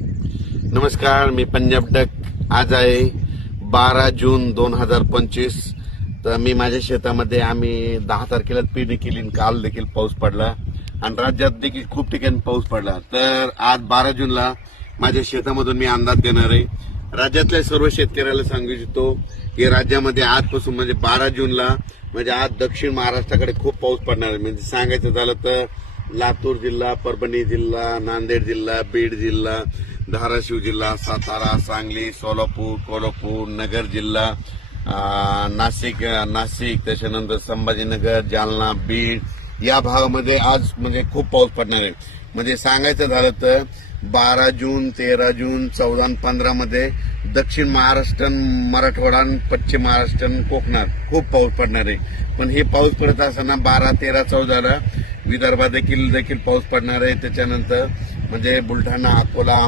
नमस्कार, मी पंजाब डक. आज आहे 12 जून 2025. तर मी माझ्या शेतामध्ये आम्ही 10 तारखेला पेरणी केली. काल देखील पाऊस पडला आणि राज्यात देखील खूप ठिकाणी पाऊस पडला. तर आज 12 जूनला माझ्या शेतामधून मी अंदाज देणार आहे. राज्यातल्या सर्व शेतकऱ्याला सांगू इच्छितो की राज्यामध्ये आजपासून म्हणजे 12 जूनला म्हणजे आज दक्षिण महाराष्ट्राकडे खूप पाऊस पडणार आहे. म्हणजे सांगायचं झालं तर लातूर जिल्हा, परभणी जिल्हा, नांदेड जिल्हा, बीड जिल्हा, धाराशिव जिल्हा, सातारा, सांगली, सोलापूर, कोल्हापूर, नगर जिल्हा, नाशिक, त्याच्यानंतर संभाजीनगर, जालना, बीड या भागामध्ये आज म्हणजे खूप पाऊस पडणार आहे. म्हणजे सांगायचं झालं तर 12 जून, 13 जून, 14 आणि 15 मध्ये दक्षिण महाराष्ट्र, मराठवाडा, पश्चिम महाराष्ट्र, कोकणात खूप पाऊस पडणार आहे. पण हे पाऊस पडत असताना 12, 13, 14ला विदर्भात देखील पाऊस पडणार आहे. त्याच्यानंतर म्हणजे बुलढाणा, अकोला,